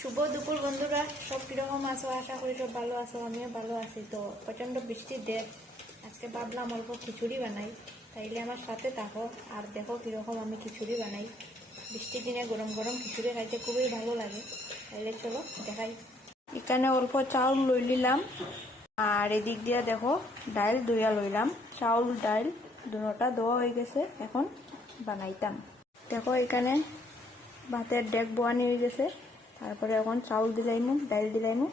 শুভ দুপুর বন্ধুরা, সব কিরকম আছো? আশা করি সব ভালো আছো, আমিও ভালো আছি। তো প্রচণ্ড বৃষ্টির দেশ, আজকে ভাবলাম অল্প খিচুড়ি বানাই, তাইলে আমার সাথে থাকো আর দেখো কিরকম আমি খিচুড়ি বানাই। বৃষ্টির দিনে গরম গরম খিচুড়ি খাইতে খুবই ভালো লাগে, তাইলে চলো দেখাই। এখানে অল্প চাউল লই নিলাম, আর এদিক দিয়ে দেখো ডাইল ধুইয়া লইলাম। চাউল ডাইল দুটোটা ধোয়া হয়ে গেছে, এখন বানাইতাম। দেখো এখানে ভাতের ডেক বোয়ানি হয়ে গেছে, তারপরে এখন চাউল দিলাইমু, ডাইল দিলাইমু,